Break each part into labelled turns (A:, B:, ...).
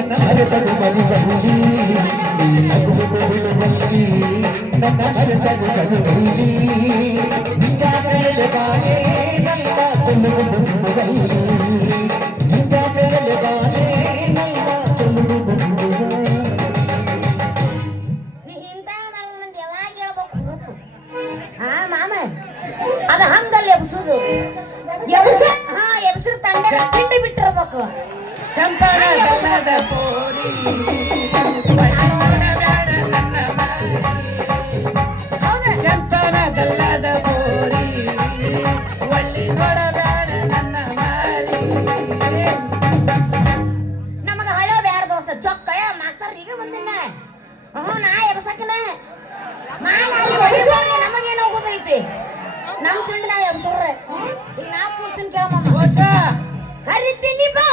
A: నన్నరతను కనుగొని నన్ను కోరుకొని నన్నరతను కనుగొని ನಮ್ ಕಂಡ ನಾ ಎಂತೂರ
B: ನಾ
A: ಕೂರ್ತೀನಿ ಕೇಳ ಕರಿತೀನಿ
B: ಬಾ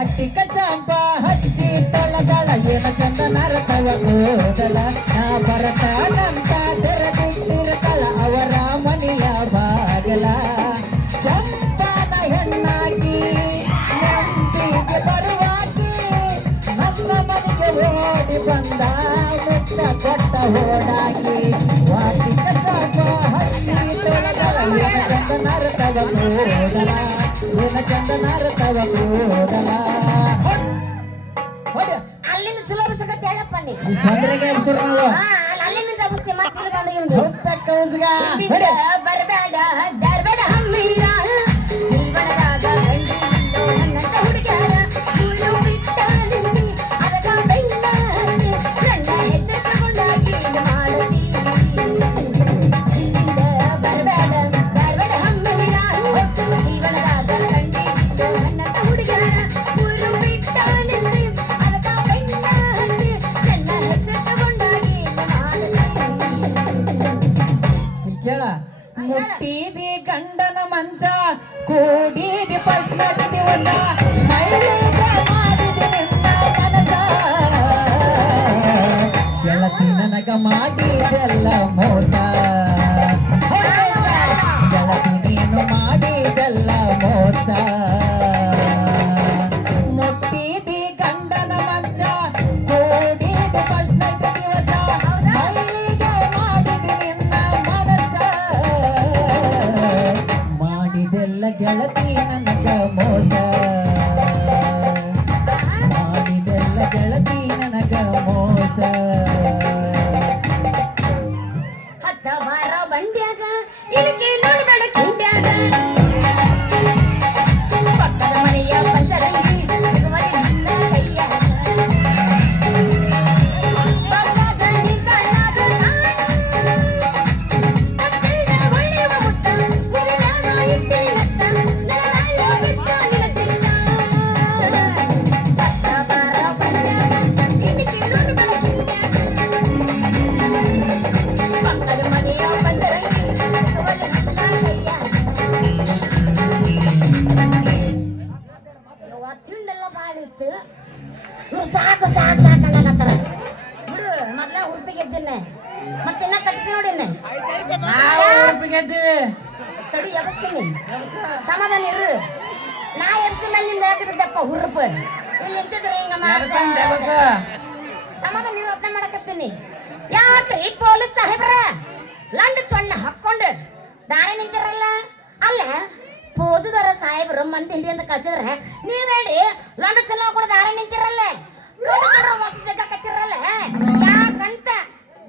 B: ಪಟ್ಟಿಕ ಚಾಂಪ ಹಚ್ಚಿ ತಳದಳ ಏನ ಚಂದ ನರತವ ಓದಲ ನಾ ಬರತಾನಂತ ತೆರದಿಟ್ಟಿರತಳ ಅವರ ಮನೆಯ ಬಾಗಲ ಚಂಪನ ಹೆಣ್ಣಾಗಿ ನಂಬಿಗೆ ಬರುವಾಗಿ ನಮ್ಮ ಮನೆಗೆ ಓಡಿ ಬಂದ ಮುಟ್ಟ ಕೊಟ್ಟ ಓಡಾಗಿ ವಾಟಿಕ ಚಾಂಪ ಹಚ್ಚಿ ತಳದಳ ಏನ ಚಂದ ನರತವ ಓದಲ ಚಂದನಾರ ತವ
A: ಕೂದಲ ಅಲ್ಲಿನ ಸುಲಭಿಸಕತ್ತೆ ಹೇಳಪ್ಪ ನೀ?
B: ಚಂದ್ರಗೆ
A: ಅಲ್ಲಿನ ಬರಬೇಡ ಬರಬೇಡ ಹಮ್ಮೀರ
B: ಗೆಳತಿ ಲಂಡ್ ಸಣ್ಣ ಹಾಕೊಂಡು ದಾರಿ ನಿಂತಿರಲ್ಲ? ಅಲ್ಲ ಫೋಜುದಾರ ಸಾಹೇಬರು ಮಂದಿ ಹಿಂಡಿ ಅಂತ ಕಳ್ಸಿದ್ರೆ ನೀವೇಳಿ ಲಂಡ ಚಲೋ ಕೂಡ ದಾರಿ ನಿಂತಿರಲ್ಲ? ಕತ್ತಿರಲ್ಲ ಯಾಕಂತ?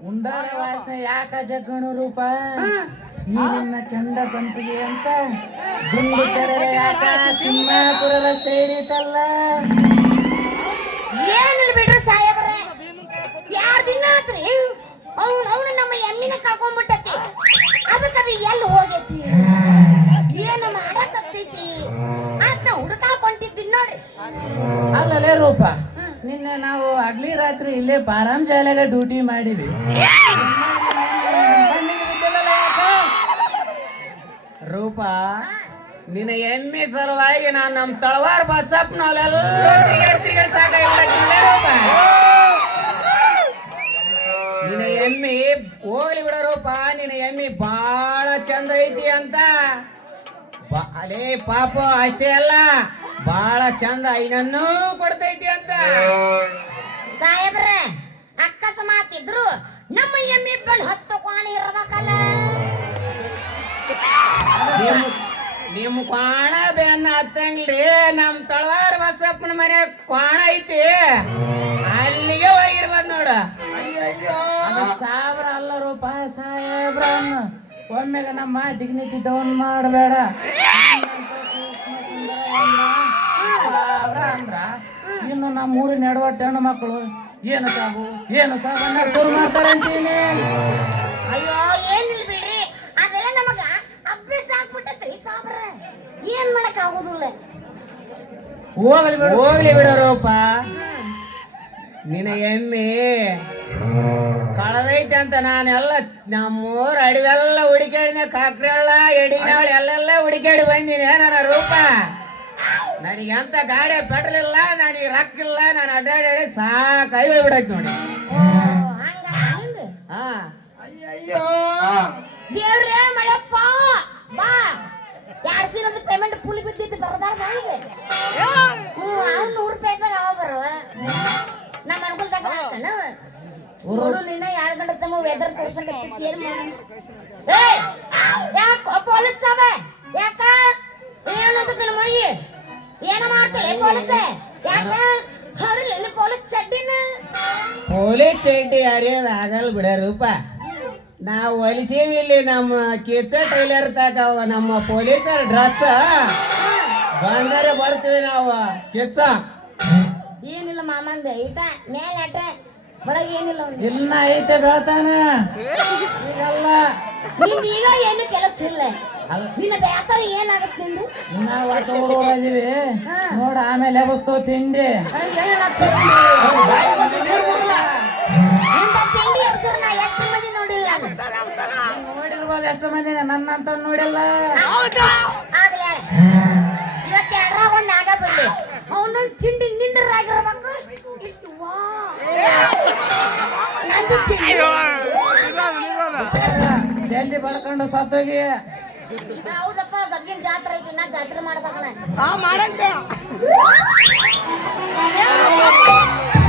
C: ಉಂಡಾರ ವಾಸನೆ ಯಾಕ ಜಗ್ಗಣು ರೂಪ. ಈ ನಿನ್ನ ಕೆಂಡ ಸಂಪಿಗೆ ಅಂತ. ಗುಂಡು ಯಾಕ ತಿಮ್ಮಾಪುರದ ಸೇರಿತಲ್ಲ. ಜಾಲೆಲ್ಲ ಡ್ಯೂಟಿ ಮಾಡಿವಿ
D: ರೂಪ, ನಿನ್ನ ಎಮ್ಮೆ ಸಲುವಾಗಿ ನಾನು ನಮ್ಮ ತಳವಾರ ಬಸಪ್ಪನಲ್ಲೆಲ್ಲ ನಿನ್ನ ಎಮ್ಮಿ ಹೋಗ್ಲಿ ಬಿಡ ರೂಪ, ನಿನ್ನ ಎಮ್ಮಿ ಬಾಳ ಚಂದ ಐತಿ ಅಂತ. ಅಲೇ ಪಾಪ, ಅಷ್ಟೇ ಅಲ್ಲ, ಬಾಳ ಚಂದ ಐನನ್ನೂ ಕೊಡ್ತೈತಿ ಅಂತ.
B: ಸಾಹೇಬ್ರೆ ಅಕಸ್ಮಾತ್ ಇದ್ರು ನಮ್ಮ ಎಮ್ಮಿ ಬಲ್ ಹತ್ತು ಕೋಣಿ ಇರ್ಬೇಕಲ್ಲ.
D: ನಿಮ್ ಕ್ವಾಣ ಬೆನ್ನ ಹತ್ತಂಗ್ಲಿ ನಮ್ ತಳವಾರ ಬಸಪ್ಪನ ಮನೆ ಕ್ವಾಣ ಐತಿ. ಅಲ್ಲಿಗೆ ಹೋಗಿರ್ಬೋದು ನೋಡ.
C: ಸಾವಿರ ಅಲ್ಲ ರೂಪಾಯಿ ಸಾಹೇಬ್ರ. ಒಮ್ಮೆಗ ನಮ್ಮ ಡಿಗ್ನಿಟಿ ಡೌನ್ ಮಾಡಬೇಡ. ಅಂದ್ರ ಇನ್ನು ನಮ್ಮ ಊರಿನ ಎಡವಟ್ಟು ಹೆಣ್ಣು ಮಕ್ಕಳು ಏನು ಸಾವು? ಏನು ಸಾಬು ಅನ್ನೋ ಶುರು ಮಾಡ್ತಾರೆ ಅಂತೀನಿ
B: ಅಯ್ಯೋ ಏನಿಲ್ಲ ಬಿಡ್ರಿ? ಅದೆಲ್ಲ ನಮಗ ಅಭ್ಯಾಸ ಆಗ್ಬಿಟ್ಟೈತ್ರಿ ಸಾಬ್ರ ಏನ್ ಮಾಡಕ್ ಆಗುದಿಲ್ಲ.
C: ಹೋಗಲಿ ಬಿಡು.
D: ಹೋಗ್ಲಿ ಬಿಡೋರಪ್ಪ ನಿನ್ನ ಎಮ್ಮಿ ಕಳದೈತೆ ಅಂತ ನಾನೆಲ್ಲ ನಮ್ಮೂರ ಅಡಿವೆಲ್ಲ ಹುಡುಕಾಡಿನ ಕಾಕ್ರೆಲ್ಲ ಎಡಿನಾಳ ಎಲ್ಲೆಲ್ಲ ಹುಡುಕಾಡಿ ಬಂದಿನಿ. ನನ್ನ ರೂಪ? ನನಗೆ ಅಂತ ಗಾಡಿ ಪೆಟ್ರೋಲ್ ಇಲ್ಲ ನನಗೆ ರೊಕ್ಕ ಇಲ್ಲ ನಾನು ಅಡ್ಡಾಡಿ ಸಾಕಾಗಿ ಹೋಗ್ಬಿಡೈತೆ ನೋಡಿ
B: ಓ ಹಂಗ ಹಂಗ
D: ಹಾ
B: ದೇವ್ರೇ ಮಳಪ್ಪ ಬಾ ಯಾರ್ ಸಿನದ ಪೇಮೆಂಟ್ ಫುಲ್ ಬಿದ್ದಿತ್ತು ಬರಬಾರ್ದ ಹಂಗೆ ಹ್ಞೂ ಅವ್ನು ನೂರು ರೂಪಾಯಿ ಇದ್ದಾಗ ಅವ ಬರುವ ನಮ್ಮ ಅನುಕೂಲದಾಗ ಹಾಕನ ನೋಡು ನಿನ್ನ ಎರಡು ಗಂಟೆ ತಮ್ಮ ವೆದರ್ ತೋರ್ಸಕತ್ತಿತ್ತು ಏನ್ ಮಾಡೋಣ ಏಯ್ ಯಾಕ ಪೊಲೀಸ್ ಸಾಬ ಯಾಕ ಏನಂತ ನಿನ್ನ ಮೈ ಏನ ಮಾಡ್ತಾರೆ ಪೊಲೀಸ್? ಯಾಕ? ಅವ್ರು ಎಲ್ಲಿ ಪೊಲೀಸ್ ಚಡ್ಡಿನ?
D: ಪೊಲೀಸ್ ಚಡ್ಡಿ ಅರಿಯೋದು ಆಗಲ್ಲ ಬಿಡ ರೂಪ. ನಾವು ಹೊಲಿಸೀವಿ ಇಲ್ಲಿ ನಮ್ಮ ಕಿಚ್ಚ ಟೈಲರ್ ತಾಕ ನಮ್ಮ ಪೊಲೀಸರ ಡ್ರೆಸ್. ಬಂದರೆ ಬರ್ತೀವಿ ನಾವು ಕಿಚ್ಚ.
B: ಏನಿಲ್ಲ ಮಾಮಂದ ಈತ ಮೇಲೆ ಅಟ ಒಳಗೆ ಏನಿಲ್ಲ.
C: ಇಲ್ಲ ಐತೆ ಬೆಳತಾನ ಈಗಲ್ಲ.
B: ಈಗ ಏನು ಕೆಲಸ ಇಲ್ಲ. ನಿನ್ನ ವ್ಯಾಪಾರ ಏನಾಗುತ್ತೆ ನಿಂದು?
C: ಇನ್ನ ವರ್ಷ ಹುಡುಗರದೀವಿ ನೋಡ ಆಮೇಲೆ ಎಬಸ್ತೋ ತಿಂಡಿ. ನೋಡಿರ್ಬೋದು ಎಷ್ಟು ಮಂದಿ ನನ್ನಂತ ನೋಡಿಲ್ಲ.
B: ಇವತ್ತು ಎರಡರಾಗ ಒಂದು ಆಗ ಬಿಡ್ಲಿ. ಅವನೊಂದು ತಿಂಡಿ ನಿಂದ್ರಾಗಿರ್ಬೇಕು. ಇಷ್ಟು ವಾ. ನಂದು ತಿಂಡಿ.
C: ಜಲ್ದಿ ಬರ್ಕೊಂಡು ಸತ್ತೋಗಿ.
B: ಹೌದಪ್ಪ ಗದ್ಗಿನ ಜಾತ್ರೆ ಐತಿ ನಾ ಜಾತ್ರೆ ಮಾಡ್ಬೇಕಣ್ಣ
C: ನಿಮ್ಮಂತ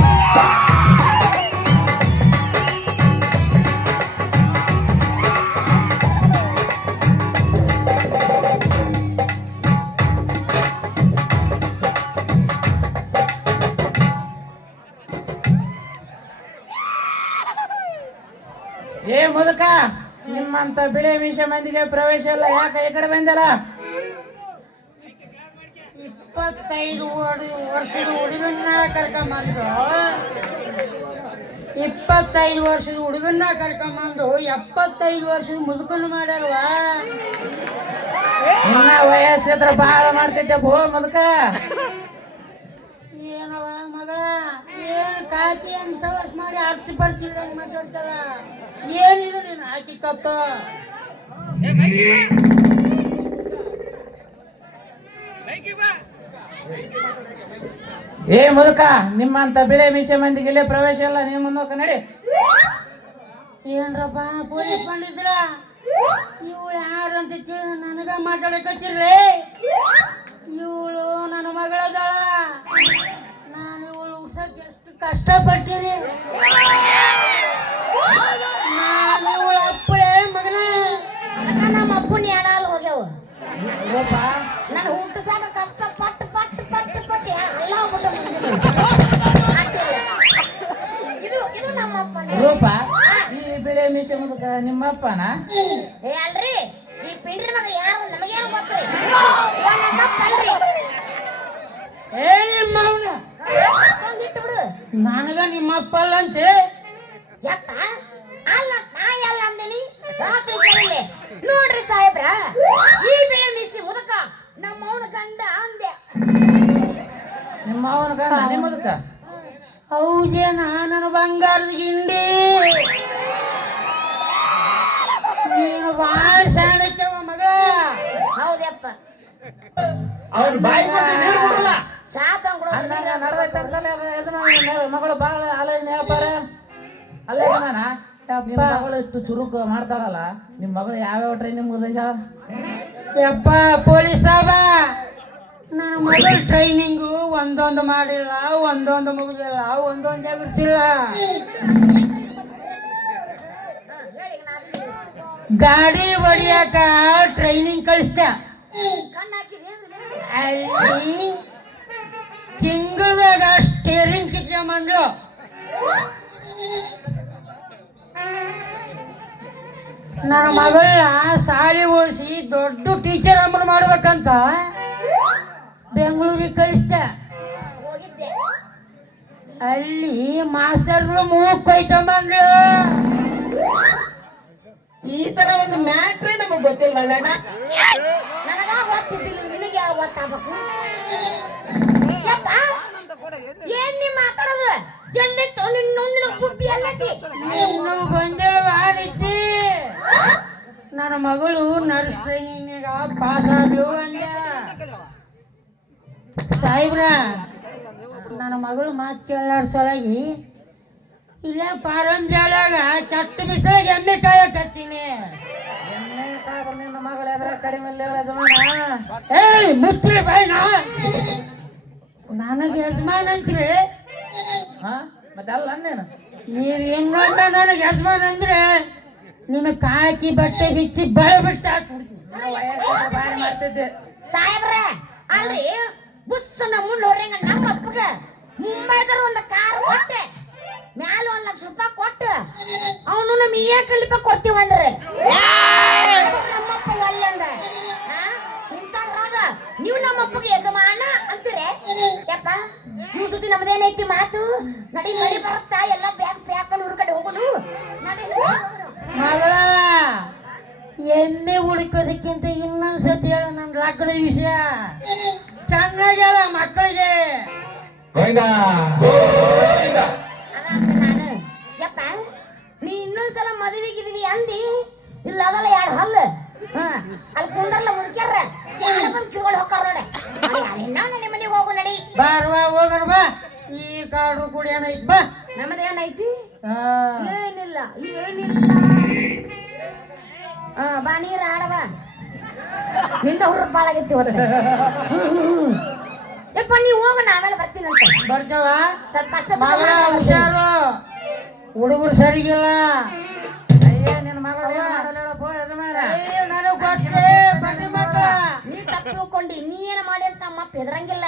C: ಮಂದಿಗೆ ಪ್ರವೇಶ ಇಲ್ಲ. ಯಾಕೆ? ಈ ಕಡೆ ಬಂದಲ್ಲ?
E: ಇಪ್ಪತ್ತೈದು ವರ್- ವರ್ಷದ ಹುಡುಗನ್ನ ಕರ್ಕೊಂಬಂದು. ಇಪ್ಪತ್ತೈದು ವರ್ಷದ ಹುಡುಗನ್ನ ಕರ್ಕೊಂಬಂದು ಎಪ್ಪತ್ತೈದು ವರ್ಷದ ಮುದುಕನ್ನು
C: ನಿನ್ನ ವಯಸ್ಸಿದ್ರ ಬಾಳ ಮಾಡ್ತಿದ್ದೆ. ಬೋ ಮುದುಕ.
E: ಏನವ ಮಗಳ ಏನ್ ಕಾಕಿ ಹಂಗ್ ಮಾಡಿ ಅರ್ಥ ಪಡ್ತಿದ್ದಂಗ್ ಮಾತಾಡ್ತಾರ ಏನಿದೆ ನೀನು ಆಕಿ ಕತ್ತು
C: ಏ, ಮುದುಕ, ನಿಮ್ಮಂತ ಬಿಳೆ ಮೀಸೆ ಮಂದಿಗೆ ಇಲ್ಲೇ ಪ್ರವೇಶ ಇಲ್ಲ ನೀವು ಮುಂದೋಕ ನಡಿ.
E: ಏನ್ರಪ್ಪ, ಪೊಲೀಸ್ ಬಂದಿದ್ರ ಇವಳು ಯಾರು ಅಂತ ತಿಳಿದ ನನಗ ಮಾತಾಡಕತ್ತಿರ್ರಿ ಇವಳು ನನ್ನ ಮಗಳದಾಳ ನಾನು ಇವಳು ಹುಡ್ಸಕ್ ಎಷ್ಟು ಕಷ್ಟಪಟ್ಟಿನಿ
B: ಅಪ್ಪನ ಎಡಾಲ್ ಹೋಗ್ಯಾವ.
C: ನನ್ನ
B: ನಾನು ಹುಟ್ಟಿಸಾಕ ಕಷ್ಟ ಪಟ್ಟು ಪಟ್ಟು ಪಟ್ಟು ಪಟ್ಟು ಎಲ್ಲ ಇದು ಇದು ನಮ್ಮಪ್ಪ.
C: ರೂಪ ಈ ಬಿಳಿ ಮೀಸೆ ಮುದಕ ನಿಮ್ಮಪ್ಪನ?
B: ಏ ಅಲ್ರಿ ಈ ಪಿಂಡ್ರಿ ಮಗ ಯಾರು?
C: ಚುರುಕು ಮಾಡ್ತಾಳಲ್ಲ ನಿಮ್ಮ ಮಗಳು ಯಾವ್ಯಾವ ಟ್ರೈನಿಂಗ್ ಮುಗಿದ
E: ಯಪ್ಪ, ಪೊಲೀಸ್ ಸಾಬ! ನನ್ನ ಮಗಳ ಟ್ರೈನಿಂಗು ಒಂದೊಂದು ಮಾಡಿಲ್ಲ, ಒಂದೊಂದು ಮುಗಿದಿಲ್ಲ, ಒಂದೊಂದು ಎಗರ್ಸಿಲ್ಲ. ಗಾಡಿ ಹೊಡಿಯಾಕ ಟ್ರೈನಿಂಗ್ ಕಳಿಸ್ದೆ. ಅಲ್ಲಿ ತಿಂಗಳದಾಗ ಸ್ಟೇರಿಂಗ್ ಕಿತ್ಕೊಂಬಂದ್ಲು ನನ್ನ ಮಗಳನ್ನ ಸಾಲಿ ಓಡಿಸಿ ದೊಡ್ಡ ಟೀಚರ್ ಅಮ್ಮನ ಮಾಡ್ಬೇಕಂತ ಬೆಂಗಳೂರಿಗೆ ಕಳಿಸ್ದೆ. ಅಲ್ಲಿ ಮಾಸ್ಟರ್ಗಳು ಮೂಗ್ ಕೊಯ್ಕೊಂಬಂದ್ಲು
F: ಈ ತರ ಒಂದು ಮ್ಯಾಟ್ರಿ ನಮಗ್ ಗೊತ್ತಿಲ್ವಲ್ಲ
B: ಏನ್ ನೀ ಮಾತಾಡೋದು? ಎಲ್ಲಿತ್ತು ನಿನ್ನ ಮುಂದಿನ ಬುದ್ಧಿ ಎಲ್ಲೈತಿ
E: ಇನ್ನು ಬಂದೆ ವಾಡಿದ್ದಿ ನನ್ನ ಮಗಳು ನರ್ಸ್ ಟ್ರೈನಿಂಗ್ ಪಾಸ್ ಆಗ್ಲು ಅಂದ ಸಾಹೇಬ್ರ ನನ್ನ ಮಗಳು ಮಾತು ಕೇಳಾರ ಸಲಗಿ ಇಲ್ಲ ಪಾರಂಜಾಲಾಗ ಕೆಟ್ಟ ಬಿಸಿಲಾಗ ಎಮ್ಮೆ ಕಾಯಕತ್ತೀನಿ
C: ನಿನ್ನ ಮಗಳು ಎದ್ರ ಕಡಿಮೆ
E: ಏಯ್ ಮುಚ್ಚ್ರಿ ಬಾಯ್ನ ನನಗೆ ಯಜಮಾನ್ ಅಂತ್ರಿ
C: ಹಾ ಮತ್ತೆ ಅಲ್ಲ
E: ನೀವ್ ಹೆಂಗಂತ ನನಗೆ ಯಜಮಾನ್ ಅಂದ್ರೆ ನಿಮಗೆ ಕಾಕಿ ಬಟ್ಟೆ ಬಿಚ್ಚಿ ಬಳೆ ಬಿಟ್ಟು ಹಾಕ್ಬಿಡ್ತೀನಿ.
B: ಸಾಹೇಬ್ರ ಅಲ್ರಿ ಬುಸ್ ನಮ್ಮ ನೋಡ್ರಂಗ ನಮ್ಮ ಅಪ್ಪಗ ಮುಂಬೈದರ ಒಂದು ಕಾರ್ ಕೊಟ್ಟೆ. ಮ್ಯಾಲ ಒಂದ್ ಲಕ್ಷ ರೂಪಾಯಿ ಕೊಟ್ಟು ಅವನು ನಮ್ಮ ಕಲಿಪ ಕೊಡ್ತೀವಿ ಹುಡುಗ ಬಾಳಾಗೈತಿ ಹೊರಗೆ ಯಪ್ಪ ನೀವು ಹೋಗೋಣ ಆಮೇಲೆ ಬರ್ತೀನಂತೆ
E: ಬರ್ತಾವ
B: ಸ್ವಲ್ಪ ಅಷ್ಟ
E: ಮಗಳ ಹುಷಾರು ಹುಡುಗರು ಸರಿಗಿಲ್ಲ
C: ಅಯ್ಯ ನಿನ್ನ ಮಗಳು ಏನ್ ಮಾಡಲ್ಲ ಹೇಳಪ್ಪ ಯಜಮಾನ
E: ಅಯ್ಯೋ, ನನಗ್ ಗೊತ್ತೇ ಬಡ್ಡಿ ಮಕ್ಕಳ
B: ನೀ ತಪ್ಪು ತಿಳ್ಕೊಂಡಿ ನೀ ಏನ ಮಾಡಿ ಅಂತ ನಮ್ಮಪ್ಪ ಹೆದರಂಗಿಲ್ಲ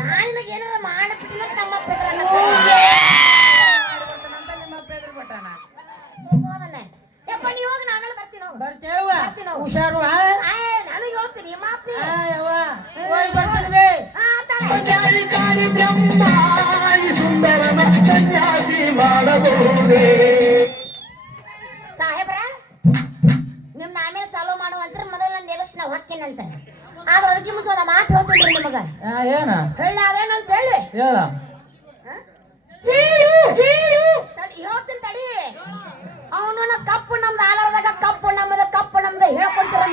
B: ನಾ ನಿನಗೆ ಏನಾರ ಮಾಡ್ಬಿಟ್ಟಿನ ಅಂತ ನಮ್ಮಪ್ಪ ಮನಿ ಹೋಗಿ ನಾನೇ ಬರ್ತೀನಿ ಹೋಗಿ. ಬರ್ತೇವ ಬರ್ತೀನಿ ಹೋಗಿ.
F: ಹುಷಾರು ಆ? ನಾನು ಹೋಗ್ತೀನಿ ಮಾತ್ ನೀ ಅಯ್ಯವ್ವ ಹೋಗಿ ಬರ್ತೀನಿ. ಆ ತಾಳಿ ತಾಳಿ ಬ್ರಹ್ಮ ಸುಂದರ ಸನ್ಯಾಸಿ ಮಾಡಬಹುದೇ
B: ಸಾಹೇಬ್ರ ನಿಮ್ಮ ನಾಮೇಲೆ ಚಾಲೂ ಮಾಡುವಂತ್ರ ಮೊದಲ ನನ್ನ ದೇವಸ್ ನಾವು ಹಾಕ್ತೀನಂತ ಆದ್ರೆ ಅದಕ್ಕೆ ಮುಂಚೆ ಒಂದು ಮಾತು ಹೇಳ್ತೀನಿ ನಿಮಗ
C: ಏನ?
B: ಹೇಳ ಅವೇನಂತ ಹೇಳಿ.
C: ಹೇಳ.
B: ಹೇಳು ಹೇಳು. ಹೇಳ್ತೀನಿ ತಡಿ. ಅವನು ಕಪ್ಪು ನಮ್ದು ಆಲರದಾಗ ಕಪ್ಪು ನಮ್ಮದು ಕಪ್ಪು ನಮ್ದು ಹೇಳ್ಕೊಂತೀರ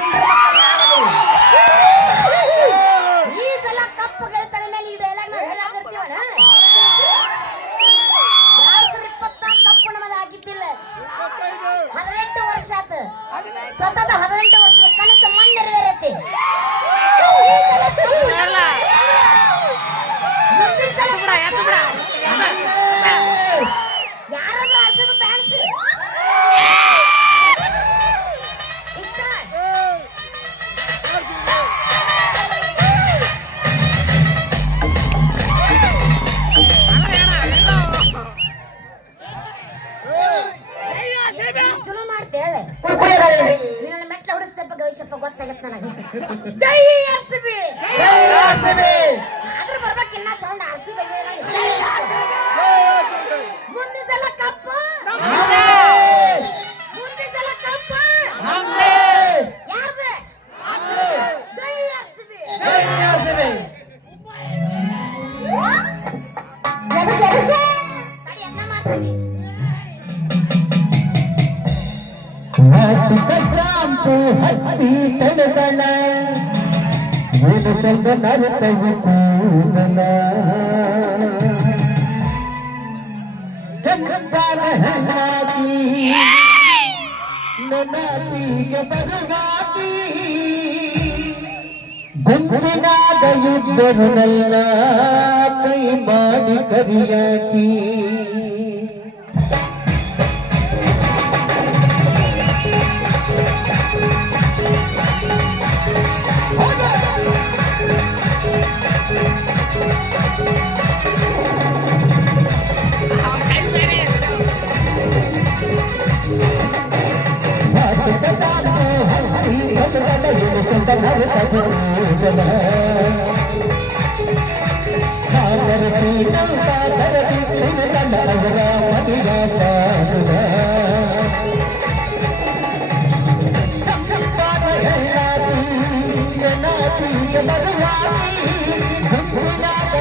B: ಚಲೋ ಮಾಡ್ತೇವೆ ನೀನು ಮೆಟ್ಲ ಹೊಡಿಸ್ತಪ್ಪ ಗವಿಸಪ್ಪ ಗೊತ್ತಾಗತ್ತೆ ನನಗೆ. ಜೈ ಎಸ್ಬಿ ಆದ್ರೂ ಬರ್ಬೇಕಿನ್ನ ಸೌಂಡ್ ಮುಂದಿನ
F: ಏನು ಕೂದಲ ಚಂದ್ರನ ಹಣ್ಣಾಗಿ ಗುಂಪಿನಾದ ಇಬ್ಬರು ನನ್ನ ಕೈ ಮಾಡಿ ಕರಿಯಾಕಿ Bhagwani, Bhagwani.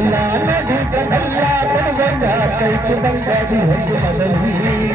F: ಮಧುರದ ಕೈತು ಹಂದು ಹೇಳಿ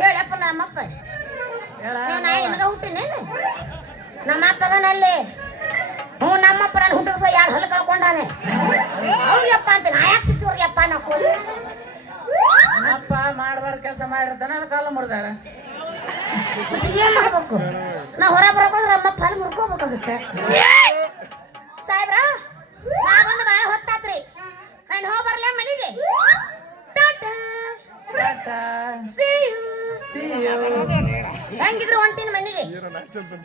B: ಹೇಳಪ್ಪ ನಮ್ಮಪ್ಪ.
C: ಹೇಳ
B: ಏ, ನಾ ನಿನಗ ಹುಟ್ಟಿನೇನು ನಮ್ಮ ಅಪ್ಪ ಅದಾನಲ್ಲಿ ಹ್ಞೂ ನಮ್ಮಪ್ಪ ನನ್ನ ಹುಟ್ಟಿದ ಯಾರು ಹೊಲ ಕಳ್ಕೊಂಡಾನೆ? ಅವ್ರಿಗಪ್ಪ ಅಂತ ನಾ ಯಾಕೆ ಸಿಕ್ಸೋರ್ಗಪ್ಪ ನಾವು
C: ಅಪ್ಪ ಮಾಡಬಾರ್ದ ಕೆಲಸ ಮಾಡಿರ್ತಾನೆ ಅದು ಕಾಲು ಮುರಿದಾರ.
B: ಏನ್ ಮಾಡ್ಬೇಕು? ನಾ ಹೊರ ಬರಕೋದ್ರೆ ನಮ್ಮಪ್ಪ ಅಲ್ಲಿ ಮುರ್ಕೋಬೇಕಾಗುತ್ತೆ. ಸಾಹೇಬ್ರ ನಾವೊಂದು ಭಾಳ ಹೊತ್ತಾತ್ರಿ. ನಾನು ಹೋಗಿ ಬರ್ಲ ಮನೆಗೆ. ಟಾಟಾ. See you. ಹೆಂಗಿದ್ರು ಹೊಂಟಿನ ಮನೆಗೆ?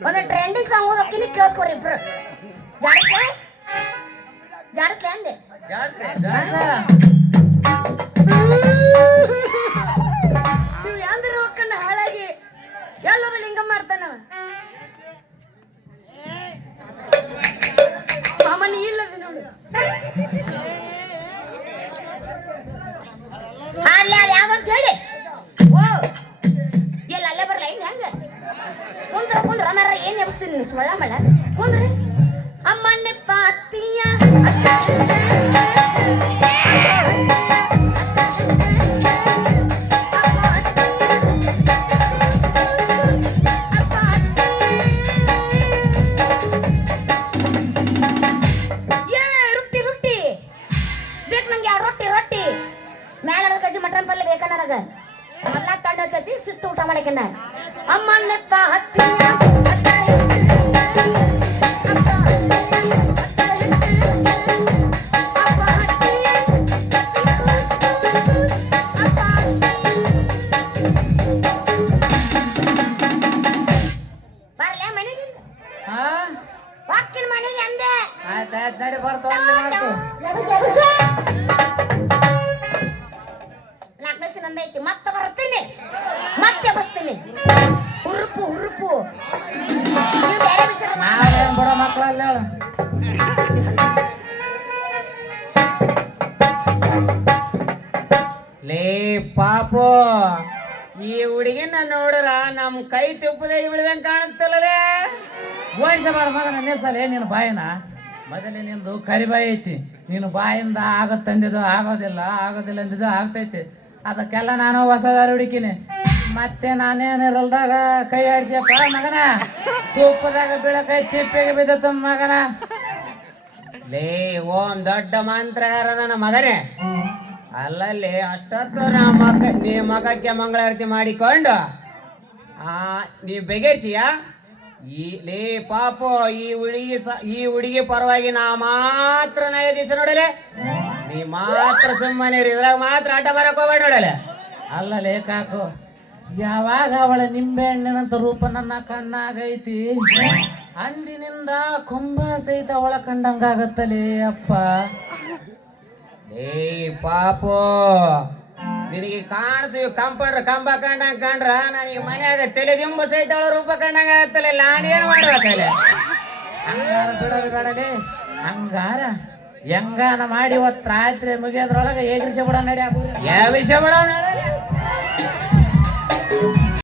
B: ಒಂದು ಟ್ರೆಂಡಿಂಗ್ ಸಾಂಗ್ ಓದೋಕಿನಿ ಕೇಳಿಸ್ಕೊರಿ ಇಬ್ರು. ಜಾಡಿಸ್ಲೆ ಜಾಡಿಸ್ಲೆ ಅಂದೆ. ನೀವು ಹೋಗ್ಕಂಡ ಹಾಳಾಗಿ ಎಲ್ಲದ ಲಿಂಗ ಮಾಡ್ತಾನವ ಮಾಮನಿ ಇಲ್ಲದ ನೋಡು. ಹಾಡ್ಲಿ ಅದು ಯಾವ್ದಂತ ಹೇಳಿ. ಕುಂದ್ರ ಕುಂದ್ರ ಮರ ಏನ್ ಎಬ್ಸ್ತೀನಿ ಸೊಳ್ಳ ಮಳ ಕುಂದ್ರಿ. ನಂದೈತಿ ಮತ್ತೆ ಬರ್ತೀನಿ. ಮತ್ತೆ ಬಸ್ತೀನಿ. ಹುರುಪು ಹುರುಪು.
C: ಬಿಡೋ ಮಕ್ಕಳಲ್ಲ
D: ಲೇ ಪಾಪ ಈ ಹುಡುಗಿನ ನೋಡ್ರ ನಮ್ ಕೈ ತುಪ್ಪದಾಗಿ ಉಳಿದಂಗೆ ಕಾಣುತ್ತಲ್ಲ ರೇ
C: ಓಡಿಸಬಾರ ಮಗನ ನಿಲ್ಸಲ್ಲ ನಿನ್ನ ಬಾಯಿನ? ಮೊದಲೇ ನಿಂದು ಕರಿಬಾಯಿ ಐತಿ. ನೀನು ಬಾಯಿಂದ ಆಗತ್ತಂದಿದ್ದು ಆಗೋದಿಲ್ಲ ಆಗೋದಿಲ್ಲ ಅಂದಿದ್ದು ಆಗ್ತೈತಿ. ಅದಕ್ಕೆಲ್ಲ ನಾನು ಹೊಸದಾರ ಹುಡುಕಿನಿ. ಮತ್ತೆ ನಾನೇನಿರಲ್ದಾಗ ಕೈ ಆಡ್ಸಪ್ಪ ಮಗನ? ತುಪ್ಪದಾಗ ಬೀಳಕೈ ತಿಪ್ಪಿಗೆ ಬಿದ್ದತ್ತ ಮಗನ.
D: ಲೇ ಓಂ ದೊಡ್ಡ ಮಂತ್ರಗಾರ ನನ್ನ ಮಗನೇ. ಅಲ್ಲಲ್ಲಿ ಅಷ್ಟೊತ್ತು ನಾ ಮಗ ನೀ ಮಗಕ್ಕೆ ಮಂಗಳಾರತಿ ಮಾಡಿಕೊಂಡು, ಆ, ನೀ ಬೆಗೆಸಿಯ ಈ ಲೇ ಪಾಪ, ಈ ಹುಡುಗಿ ಈ ಹುಡುಗಿ ಪರವಾಗಿ ನಾ ಮಾತ್ರ ನಯದಿಸ ನೋಡಲೆ. ನೀ ಮಾತ್ರ ಸುಮ್ಮನೆ ಇದ್ರಾಗ ಮಾತ್ರ ಆಟ ಬರಕ್ ಹೋಗ್ಬೇಡ ನೋಡಲೆ.
C: ಅಲ್ಲ ಲೇಕಾಕು ಯಾವಾಗ ಅವಳ ನಿಂಬೆ ಹಣ್ಣಿನಂತ ರೂಪ ನನ್ನ ಕಣ್ಣಾಗೈತಿ? ಅಂದಿನಿಂದ ಕೊಂಬ ಸಹಿತ ಅವಳ ಕಂಡಂಗಾಗತ್ತಲೇ ಅಪ್ಪ.
D: ಏ ಪಾಪು ನಿನಗೆ ಕಾಣಿಸ್ತೀವಿ ಕಾಂಪೌಂಡ್ರ, ಕಂಬ ಕಂಡಂಗ್ ಕಂಡ್ರ, ನನಗೆ ಮನ್ಯಾಗ ತಲೆ ದಿಂಬು ಸಹಿತ ಅವಳ ರೂಪ ಕಂಡಂಗ ಆಗತ್ತಲ್ಲ ನಾನೇನ್ ಮಾಡುವ
C: ಹಂಗಾರ ಬಿಡೋದು ಬೇಡಲಿ ಹಂಗಾರ ಹೆಂಗಾನ ಮಾಡಿ ಇವತ್ತು ರಾತ್ರಿ ಮುಗಿಯೋದ್ರೊಳಗೆ ಏ ವಿಷಯ ಬಿಡ ನಡಿ
D: ಯಾವ ವಿಷಯ ಬಿಡ